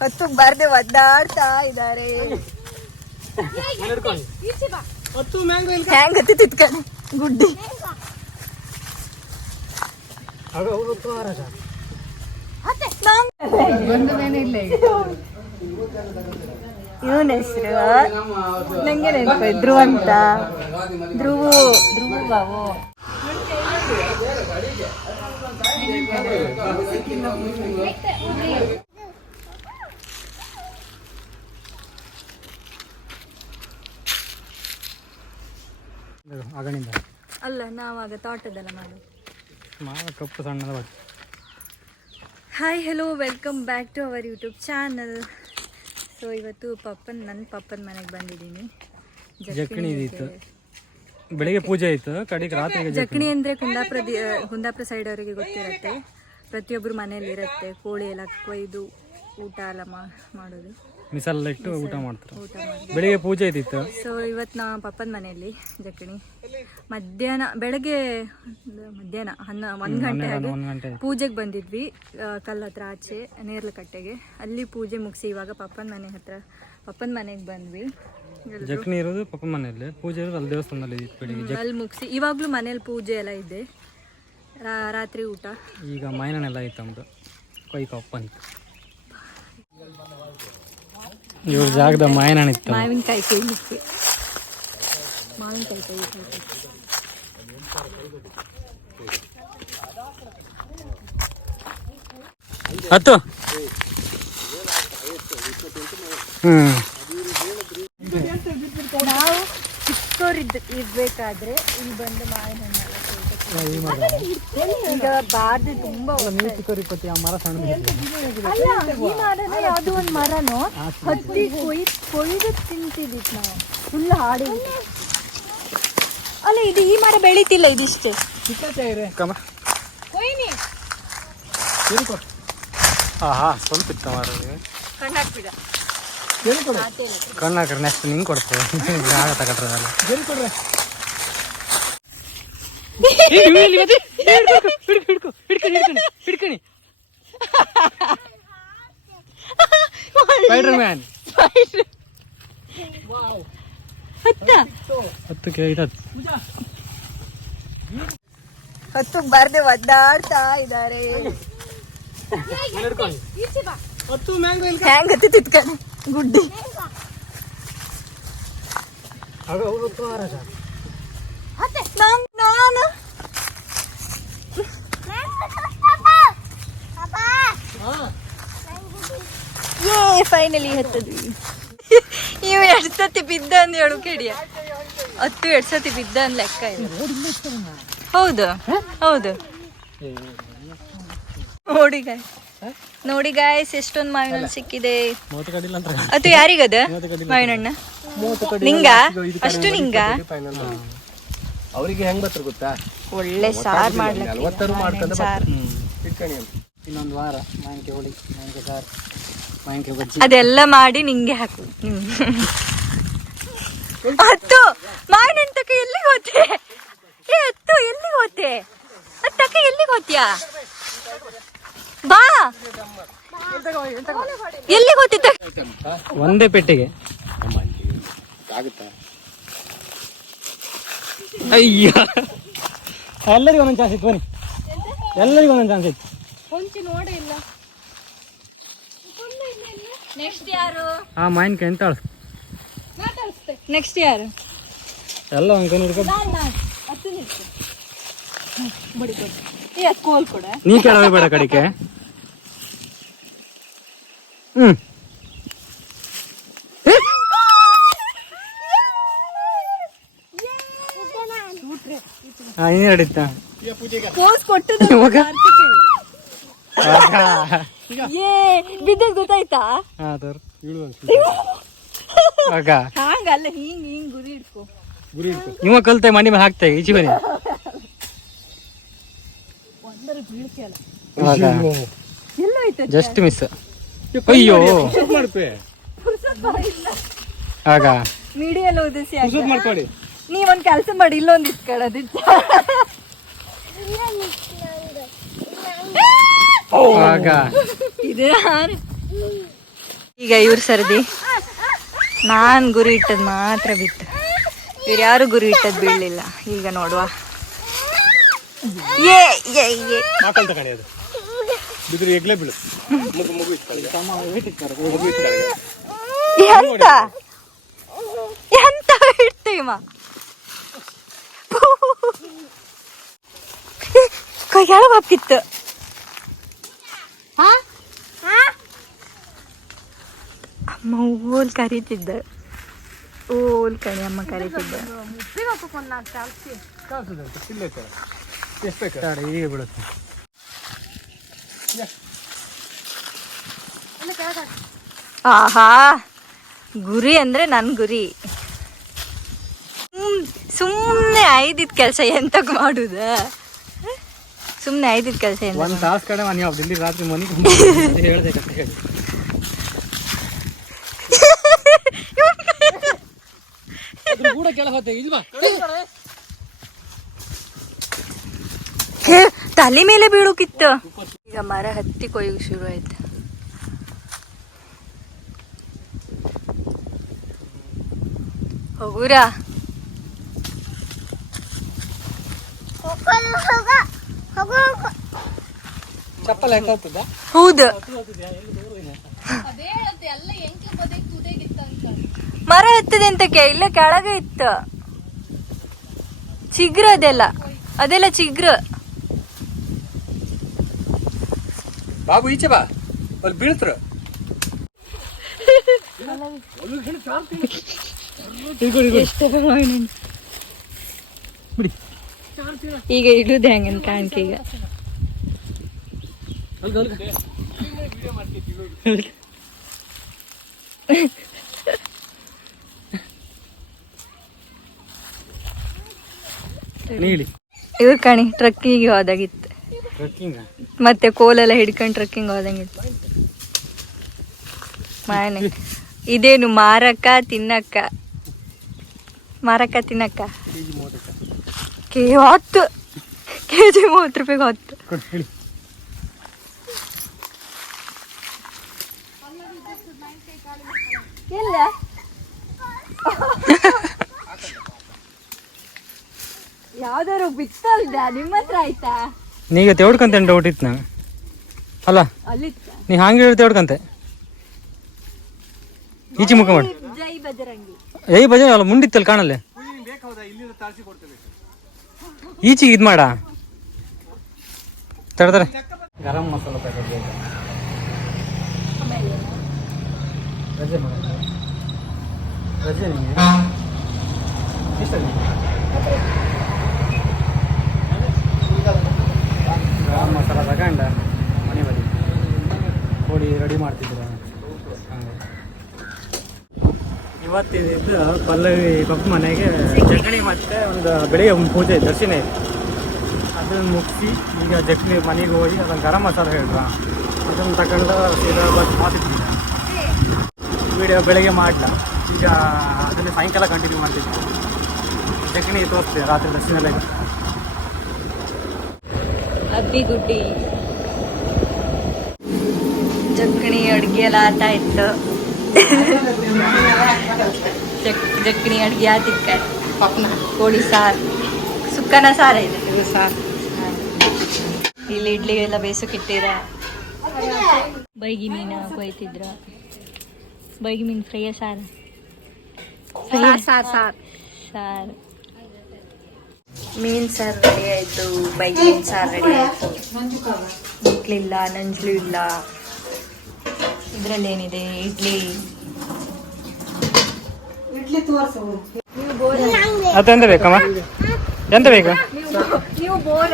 ಹೊತ್ತಿಗೆ ಬಾರ್ದೆ ಒದ್ದಾಡ್ತಾ ಇದ್ದಾರೆ ಹೆಂಗ ತಿತ್ಕಣಿ ಗುಡ್ಡಿ. ಇವನ ಹೆಸರು ನಂಗೆ ನೆನಪು ಧ್ರುವ ಅಂತ. ಧ್ರುವ ಧ್ರುವ ಬಾವು. ಆಗಣಿಂದ ಅಲ್ಲ ನಾವಾಗ ತೋಟದಲ್ಲ ಮಾಡು. ಮಾವ ಕಪ್ಪು ಸಣ್ಣದ but hi hello welcome back to our YouTube channel so ಇವತ್ತು ಪಪ್ಪನ್ ನನ್ನ ಪಪ್ಪನ ಮನೆಗೆ ಬಂದಿದ್ದೀನಿ. ಜಕ್ಣಿ ಇದಿತ್ತು. ಬೆಳಿಗ್ಗೆ ಪೂಜೆ ಇತ್ತು ಕಡೆಗೆ ರಾತ್ರಿ ಜಕ್ಣಿ ಅಂದರೆ ಕುಂದಾಪುರ ಕುಂದಾಪುರ ಸೈಡ್ ಅವರಿಗೆ ಗೊತ್ತಿರುತ್ತೆ. ಪ್ರತಿಯೊಬ್ಬರು ಮನೆಯಲ್ಲಿ ಇರುತ್ತೆ ಕೋಳಿ ಎಲ್ಲ ಕೊಯ್ದು ಊಟ ಎಲ್ಲ ಮಾಡೋದು. ಮಿಸಲ್ ಇಟ್ಟು ಊಟ ಮಾಡ್ತಾರೆ. ಬೆಳಿಗ್ಗೆ ಪೂಜೆ ಇದ್ದಿತ್ತು. ಸೊ ಇವತ್ತು ನಾ ಪಪ್ಪನ ಮನೆಯಲ್ಲಿ ಜಕ್ಣಿ ಮಧ್ಯಾಹ್ನ ಬೆಳಗ್ಗೆ ಮಧ್ಯಾಹ್ನ ಹನ್ನ ಒಂದು ಗಂಟೆ ಹಾಗೆ ಪೂಜೆಗೆ ಬಂದಿದ್ವಿ. ಕಲ್ಲ ಹತ್ರ ಆಚೆ ನೇರ್ಲಕಟ್ಟೆಗೆ. ಅಲ್ಲಿ ಪೂಜೆ ಮುಗಿಸಿ ಇವಾಗ ಪಪ್ಪನ ಮನೆ ಹತ್ರ ಪಪ್ಪನ ಮನೆಗೆ ಬಂದ್ವಿ. ಜಕ್ಣಿ ಇರೋದು ಪಪ್ಪನ ಮನೆಯಲ್ಲಿ. ಪೂಜೆ ಇರೋದು ಅಲ್ಲಿ ದೇವಸ್ಥಾನದಲ್ಲಿ ಬೆಳಿಗ್ಗೆ. ಅಲ್ಲಿ ಮುಗಿಸಿ. ಇವಾಗಲೂ ಮನೇಲಿ ಪೂಜೆ ಎಲ್ಲ ಇದೆ. ರಾತ್ರಿ ಊಟ. ಈಗ ಮೈನನೆಲ್ಲ ಇತ್ತು ಅಂದು ಕೈ ಕಪ್ಪ ಅಂತ ಇವ್ರ ಜಾಗದ ಮಾವಿನ ಇತ್ತು. ಮಾವಿನಕಾಯಿ ಮಾವಿನಕಾಯಿ ಹತ್ತು. ಹ್ಮ್. ನಾವು ಚಿಕ್ಕವರಿದ್ದ ಇರ್ಬೇಕಾದ್ರೆ ಇಲ್ಲಿ ಬಂದು ಮಾವಿನ ಹಣ್ಣೆಲ್ಲ ಕೊಯ್ದು ಈಗ ಬಾರ್ದು ತುಂಬಾ ನೀವು ಚಿಕ್ಕವರಿಪ್ಪತ್ತಿ ಆ ಮರ ಸಣ್ಣ ಅಲ್ಲ ಈ ಮರನ ಯಾವ್ದು ಒಂದ್ ಮರನು? ಹತ್ತಿ ಕೊಯ್ದು ಕೊಯ್ದು ತಿಂತಿದ್ದಿತ್ತು ನಾವು. ಫುಲ್ ಹಾಡಿ ಅಲ್ಲ ಇದು ಈ ಮರ ಬೆಳೀತಿಲ್ಲ ಇದಿಷ್ಟೇ. ಕಮ ಹಾ ಹಾ ಸ್ವಲ್ಪ ಇತ್ತ ಮರ ಕಣ್ಣಾಕ್ಬಿಡ ಕಣ್ಣು ಹಾಕ್ರೆ ನೆಕ್ಸ್ಟ್ ನಿಂಗೆ ಕೊಡ್ತೇವೆ ಆಗ ತಗೊಂಡ್ರಲ್ಲ ಹಿಡ್ಕಣಿ ಸ್ಪೈಡರ್ ಮ್ಯಾನ್ ಹತ್ತ. ಹತ್ತಕ್ಕೆ ಐದು ಹತ್ತು. ಬಾರ್ದೆ ಒದ್ದಾಡ್ತಾ ಇದ್ದಾರೆ. ಹತ್ತು ಮ್ಯಾಂಗೋ ಇಲ್ಲಿ ಹ್ಯಾಂಗ್ ಹತ್ತಿ ತಿತ್ಕಣಿ ಗುಡ್ಡಿ. ಆಗ ಹೋಗುತ್ತೋ ರಾಜ ನಾನ್ ನಾನು ಏ ಫೈನಲಿ ಹತ್ತದ್ವಿ. ಇವ್ ಎರಡ್ ಸತಿ ಬಿದ್ದ ಅಂದ್ ಹೇಳು ಕೆಡಿಯ ಹತ್ತು ಎರಡ್ ಸತಿ ಬಿದ್ದ ಅಂದ್ ಲೆಕ್ಕ ಇಲ್ಲ ಹೌದು ಹೌದು. ನೋಡಿ ಗಾಯ್ ನೋಡಿ ಗಾಯ್ಸ್ ಎಷ್ಟೊಂದು ಮಾವಿನ ಹಣ್ಣು ಸಿಕ್ಕಿದೆ. ಅದು ಯಾರಿಗದ? ಮಾವಿನ ಹಣ್ಣ? ನಿಂಗ? ಅಷ್ಟು ನಿಂಗ? ಅವರಿಗೆ ಹೆಂಗ್ ಬರ್ತಾರೆ ಗೊತ್ತಾ? ಒಳ್ಳೆ ಸಾರ್ ಮಾಡ್ಲಿಕ್ಕೆ ಸಾರ್. ಇನ್ನೊಂದು ವಾರ ಮಾವಿನಕಾಯಿ ಹೋಳಿ ಮಾವಿನಕಾಯಿ ಸಾರು. ಅದೆಲ್ಲ ಮಾಡಿ ನಿಂಗೆ ಹಾಕು. ಹತ್ತು. ಮಾವಿನ ಹಣ್ಣು ತಕ ಎಲ್ಲಿ ಹೋತೆ ಏ ಹತ್ತು ಎಲ್ಲಿ ಹೋತೆ ತಕ ಎಲ್ಲಿಗೆ ಹೋತ್ಯಾ? ಬಾ. ಎಲ್ಲಿ ಹೋತಿ ಒಂದೇ ಪೆಟ್ಟಿಗೆ. ಅಯ್ಯ. ಎಲ್ಲರಿಗೂ ಒಂದೊಂದು ಚಾನ್ಸ್ ಇತ್ತು ಬನ್ನಿ. ಎಲ್ಲರಿಗೂ ಒಂದೊಂದು ಚಾನ್ಸ್ ಇತ್ತು. ನೆಕ್ಸ್ಟ್ ಯಾರು? ಆ ಮಾವಿನಕಾಯಿ ಅಂತ ಅಳ್ಸು ನೆಕ್ಸ್ಟ್ ಯಾರು? ಎಲ್ಲ ಅದ್ ಕೋಲ್ ಕೊಡ. ನೀ ಕೆಳಗೆ ಬೇಡ ಕಡಿಕೆ. ಹಾ ಹಿಡಿತ ಪೋಸ್ ಏ ಬಿದ್ದದ್ ಗೊತ್ತಾಯ್ತಾ? ಹಾ ತೋರ್. ಆಗ. ಹಾಂಗಲ್ಲ ಹಿಂಗ್ ಹಿಂಗ್ ಗುರಿ ಇಟ್ಕೋ ಗುರಿ ಇಡ್ಕೊ ಇವ ಕಲ್ತೆ ಮಂಡಿ ಮೇಲೆ ಹಾಕ್ತೆ ಈಚೆ ಬನ್ನಿ. ಎಲ್ಲೋಯ್ತು ಜಸ್ಟ್ ಮಿಸ್ ಅಯ್ಯೋ. ಆಗ. ಮೀಡಿಯಲ್ಲಿ ಉದಿಸಿ ಮಾಡ್ಕೊಳ್ಳಿ ನೀವೊಂದು ಕೆಲಸ ಮಾಡಿ ಇಲ್ಲೊಂದ್ ಇಟ್ಕೊಳ್ಳೋದಿತ್ತು ಈಗ ಇವ್ರ ಸರದಿ. ನಾನ್ ಗುರಿ ಇಟ್ಟದ್ ಮಾತ್ರ ಬಿತ್ತು ಇವ್ರು ಯಾರು ಗುರಿ ಇಟ್ಟದ್ ಬೀಳಲಿಲ್ಲ. ಈಗ ನೋಡುವ. ಏ ಏ ಬಿದ್ರೆ ಎಗ್ಲೇ ಮಗು ಮಗು ಎಂತ ಕೈಯಾಳ ಬಾಪಿತ್ತು ಅಮ್ಮ ಓಲ್ ಕರೀತಿದ್ದ. ಓಲ್ ಕಣಿ ಅಮ್ಮ ಕರೀತಿದ್ದ. ಆಹಾ ಗುರಿ ಅಂದ್ರೆ ನನ್ ಗುರಿ. ಸುಮ್ಮನೆ ಸುಮ್ನೆ ಐದಿದ್ ಕೆಲಸ ಎಂತಕ್ ಮಾಡುದ? ಸುಮ್ನೆ ಐದಿದ್ ಕೆಲಸ ಎಂತ ಒಂದ್ ತಾಸ್ ಕಡೆ ಮನೆ ಯಾವ್ದು ಇಲ್ಲಿ ರಾತ್ರಿ ಮನೆಗೆ ಹೇಳ್ಬೇಕಂತ ಹೇಳಿ ಅದ್ರ ಕೂಡ ಕೆಳಗೆ ಹೋಗ್ತೇವೆ ಇಲ್ವಾ ಹೇ, ತಲೆ ಮೇಲೆ ಬೀಳುಕಿತ್ತು ಈಗ ಮರ ಹತ್ತಿ ಕೊಯ್ಯಕ್ಕೆ ಶುರು ಆಯ್ತು. ಹೋಗುರ? ಚಪ್ಪಲ್ ಹೆಂಗೆ ಹೋಗ್ತದ ಹೌದು. ಮರ ಹತ್ತದೆ ಅಂತ ಇಲ್ಲ ಕೆಳಗೆ ಇತ್ತು. ಚಿಗ್ರ ಅದೆಲ್ಲ. ಅದೆಲ್ಲ ಚಿಗ್ರ. ಬಾಬು ಈಚೆ ಬಾ. ಅಲ್ಲಿ ಬೀಳ್ತ್ರ. ಬಿಡಿ ಈಗ ಇಡುದು ಹೆಂಗನ್ ಕಾಣ್ಕೆ ಈಗ ಇವ್ ಕಾಣಿ ನೀಲಿ ಇವ್ರು ಕಣಿ ಟ್ರಕ್ಕಿಂಗ್ ಹೋದಾಗಿತ್ತು ಮತ್ತೆ ಕೋಲೆಲ್ಲ ಹಿಡ್ಕೊಂಡು ಟ್ರಕ್ಕಿಂಗ್ ಹೋದಂಗಿತ್ತು. ಮಾಯನೆ. ಇದೇನು ಮಾರಕ ತಿನ್ನಕ್ಕ? ಮಾರಕ ತಿನ್ನಕ್ಕ? ಕೆ ಹತ್ತು. ಕೆ ಜಿ ಮೂವತ್ತು ರೂಪಾಯಿಗೆ ಹತ್ತು. ಇಲ್ಲ. ಯಾವ್ದಾರು ಬಿತ್ತಲ್ದ? ನಿಮ್ಮ ಹತ್ರ ಆಯ್ತಾ? ನೀಗ ತೆವಡ್ಕಂತೆ ಡೌಟ್ ಇತ್ತು ನಾನು ಅಲ್ಲ ನೀ ಹಂಗೆ ಹೇಳಿ ತೆವಡ್ಕಂತೆ? ಈಚೆ ಮುಖ ಮಾಡಿ. ಜೈ ಬಜರಂಗಿ ಏಯ್ ಬಜರಂಗಿ ಅಲ್ಲ ಮುಂಡಿತ್ತಲ್ಲ ಕಾಣಲ್ಲೇ? ಈಚೆಗೆ ಇದು ಮಾಡ. ತಡ್ತಾರೆ ಗರಂ ಮಸಾಲ ರಜೆ ರಜೆ ಗರಂ ಮಸಾಲ ತಗೊಂಡ ಮನೆ ಬದಿ ಕೋಳಿ ರೆಡಿ ಮಾಡ್ತಿದ್ರು ಹಂಗೆ ಇವತ್ತಿದ್ದು ಪಲ್ಲವಿ ಪಪ್ಪ ಮನೆಗೆ ಜಗಣಿ ಮತ್ತೆ ಒಂದು ಬೆಳಿಗ್ಗೆ ಒಂದು ಪೂಜೆ, ದರ್ಶನ ಇದೆ. ಅದನ್ನು ಮುಗಿಸಿ ಈಗ ಜಗಣಿ ಮನೆಗೆ ಹೋಗಿ ಅದನ್ನು ಗರಂ ಮಸಾಲ ಹೇಳ್ರ. ಅದನ್ನು ತಗೊಂಡು ಸೀದಾ ಬಸ್ ಮಾತಿದ್ವಿ ವಿಡಿಯೋ ಬೆಳಗ್ಗೆ ಮಾಡಿಲ್ಲ ಈಗ ಅದನ್ನೇ ಸಾಯಂಕಾಲ ಕಂಟಿನ್ಯೂ ಮಾಡ್ತಿದ್ದೆ ಜಗಣಿ ತೋರಿಸ್ತೀವಿ ರಾತ್ರಿ ದರ್ಶನ. ಅಡುಗೆ ಜಕ್ಕಣಿ ಅಡ್ಗೆ ಎಲ್ಲ ಆಟ ಇತ್ತು. ಜಕ್ ಅಡುಗೆ ಆತಿಕ್ಕ ಕೋಳಿ ಸಾರು ಸುಕ್ಕನ ಸಾರ ಇದೆ. ಸಾರು. ಇಲ್ಲಿ ಇಡ್ಲಿ ಎಲ್ಲ ಬೇಸಕ್ಕಿಟ್ಟಿರ ಬೈಗಿ ಮೀನು ಕೊಯ್ತಿದ್ರ. ಬೈಗಿ ಮೀನು ಫ್ರೈಯ ಸಾರು. ಸಾರು ಸಾರು ಮೀನ್ ಸಾರು ರೆಡಿ ಆಯ್ತು. ಬೈಗಿ ಮೀನ್ ಸಾರು ರೆಡಿ ಆಯ್ತು. ಮುಟ್ಲಿಲ್ಲ ನಂಜಲು ಇಲ್ಲ. ಇದ್ರಲ್ಲಿ ಏನಿದೆ ಇಡ್ಲಿ ಅದೆಂತ ಬೇಕಮ್ಮ? ಎಂತ ಬೇಕು? ನೀವು ಬೋರ್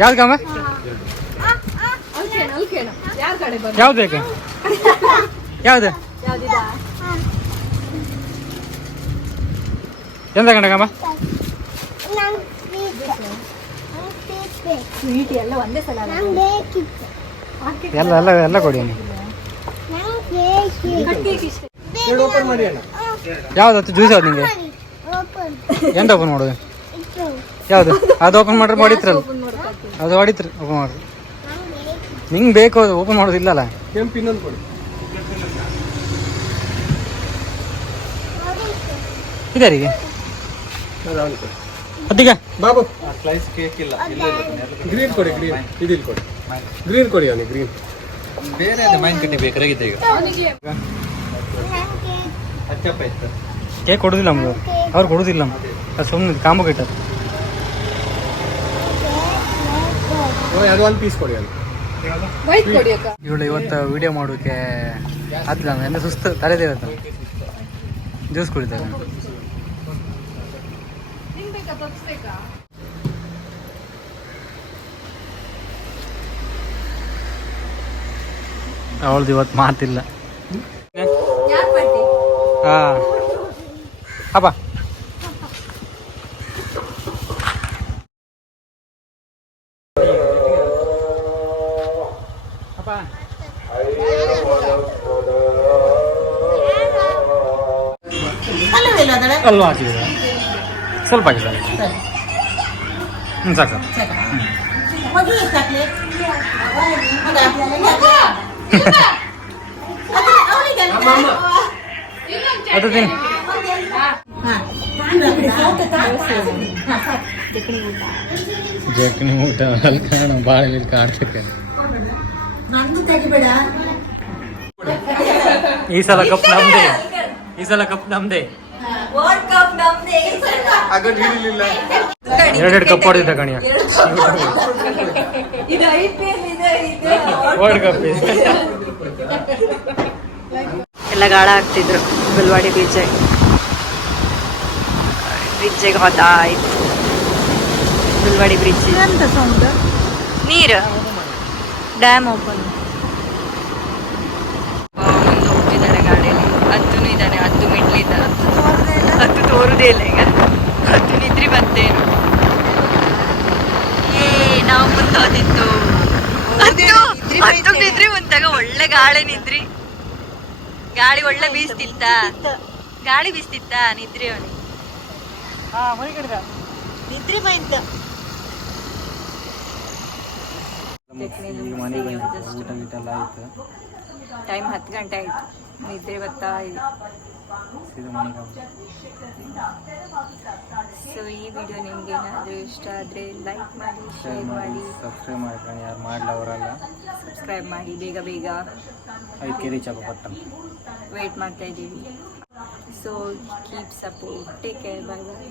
ಯಾವ್ದಕ್ಕಮ್ಮ? ಯಾವ್ದು ಬೇಕು? ಯಾವ್ದು? ಎಂತ ಕಂಡಕಮ್ಮ ಸ್ವೀಟ್ ಎಲ್ಲ ಒಂದೇ ಸಲ ಎಲ್ಲ ಎಲ್ಲ ಎಲ್ಲ ಕೊಡಿ ಯಾವ್ದು ಜ್ಯೂಸ್ ಯಾವ್ದು ನಿಮಗೆ ಎಂತ ಓಪನ್ ಮಾಡೋದು? ಯಾವುದು? ಅದು ಓಪನ್ ಮಾಡ್ರೆ ಮಾಡಿತ್ರಲ್ಲ ಅದು ಹೊಡಿತ್ರಿ ಓಪನ್ ಮಾಡ್ರಿ. ನಿಂಗೆ ಬೇಕು ಅದು ಓಪನ್ ಕೆಂಪು ಇನ್ನೊಂದು ಕೊಡಿ. ಇದರಿಗೆ? ಅದು ಅದೀಗ ಬಾಬು. ಸ್ಲೈಸ್ ಕೇಕ್ ಇಲ್ಲ ಗ್ರೀನ್ ಕೊಡಿ ಗ್ರೀನ್ ಇದಿಲ್ ಕೊಡಿ. ಗ್ರೀನ್ ಕೊಡಿ ಅವನಿಗೆ ಗ್ರೀನ್ ಬೇರೆ ಅದೇ ಮೈನ್ ಕಟ್ಟಿ ಬೇಕಾಗಿದ್ದೆ ಈಗ. ಹಚ್ಚಪ್ಪ ಇತ್ತು. ಕೇಕ್ ಕೊಡೋದಿಲ್ಲ ನಮ್ಗೆ. ಅವ್ರು ಕೊಡೋದಿಲ್ಲ ನಮ್ಗೆ. ಅದು. ಸುಮ್ಮನೆ ಕಾಂಬೋ ಓ ಅದು ಒಂದು ಪೀಸ್ ಕೊಡಿ ಅವನಿಗೆ. ಇವಳು ಇವತ್ತು ವಿಡಿಯೋ ಮಾಡೋಕೆ ಹತ್ತಿಲ್ಲ ಅಂದ್ರೆ ಸುಸ್ತು ತಲೆದೇ ಇರುತ್ತೆ ಜ್ಯೂಸ್ ಕುಡಿತಾರೆ. ಅವಳದು ಇವತ್ತು ಮಾತಿಲ್ಲ ಹಾ ಅಪ್ಪ ಅಪ್ಪ ಅಲ್ವಾ ಹಾಕಿದ್ದೀರಾ ಸ್ವಲ್ಪ ಹಾಕಿದ್ದಾರೆ ಹ್ಞೂ ಸಾಕು ಅದು ತಿನ್ನಿ ಜಕ್ನಿ ಊಟ ಅಲ್ಲಿ ಕಾಣ ಬಾಳೆ ಕಾಡ್ತಕ್ಕೆ ಈ ಸಲ ಕಪ್ ನಮ್ದೇ ಈ ಸಲ ಕಪ್ ನಮ್ದೇ ಆಗ ನೀರಿಲ್ಲ ಎರಡೆರಡು ಕಪ್ ಹೊಡೆದಿದ್ದ ಕಣಿಯ ವರ್ಲ್ಡ್ ಕಪ್ ಎಲ್ಲ ಗಾಳ ಹಾಕ್ತಿದ್ರು ಬಿಲ್ವಾಡಿ ಬೀಚ್ ಬ್ರಿಡ್ಜಿಗೆ ಹೋದಾಯ್ತು ಬೆಲ್ವಾಡಿ ಬ್ರಿಡ್ಜ್ ನೀರು ಡ್ಯಾಮ್ ಓಪನ್ ಹೋಗ್ತಿದ್ದಾರೆ ಗಾಡಿಯಲ್ಲಿ ಹತ್ತೂ ಇದ್ದಾನೆ ಹತ್ತು ಮಿಡ್ಲಿದ್ದ ಹತ್ತು ತೋರುದೇ ಇಲ್ಲ ಈಗ ಹತ್ತು ನಿದ್ರಿ ಬಂತೇನು ಏ ನಾವು ಮುಂದೋದಿತ್ತು ಹತ್ತು ಹತ್ತು ನಿದ್ರಿ ಮುಂತಾಗ ಒಳ್ಳೆ ಗಾಳಿ ನಿದ್ರಿ. ಗಾಳಿ ಒಳ್ಳೆ ಬೀಸ್ತಿತ್ತ? ಗಾಳಿ ಬೀಸ್ತಿತ್ತ ನಿದ್ರಿ ಅವನಿ ನಿದ್ರಿ ಬಂತ. ಟೈಮ್ ಹತ್ತು ಗಂಟೆ ಆಯ್ತು. ನಿದ್ರೆ ಬರ್ತಾ ಇದೆ. ಸೊ ಈ ವಿಡಿಯೋ ನಿಮ್ಗೆ ಏನಾದರೂ ಇಷ್ಟ ಆದರೆ ಲೈಕ್ ಮಾಡಿ ಶೇರ್ ಮಾಡಿ ಸಬ್ಸ್ಕ್ರೈಬ್ ಮಾಡ್ಕೊಂಡು ಯಾರು ಮಾಡಲವರಲ್ಲ. ಸಬ್ಸ್ಕ್ರೈಬ್ ಮಾಡಿ ಬೇಗ ಬೇಗ. ಅದಕ್ಕೆ ರೀಚ್ ಪಟ್ಟಣ ವೇಟ್ ಮಾಡ್ತಾ ಇದ್ದೀವಿ. So keep support take care bye bye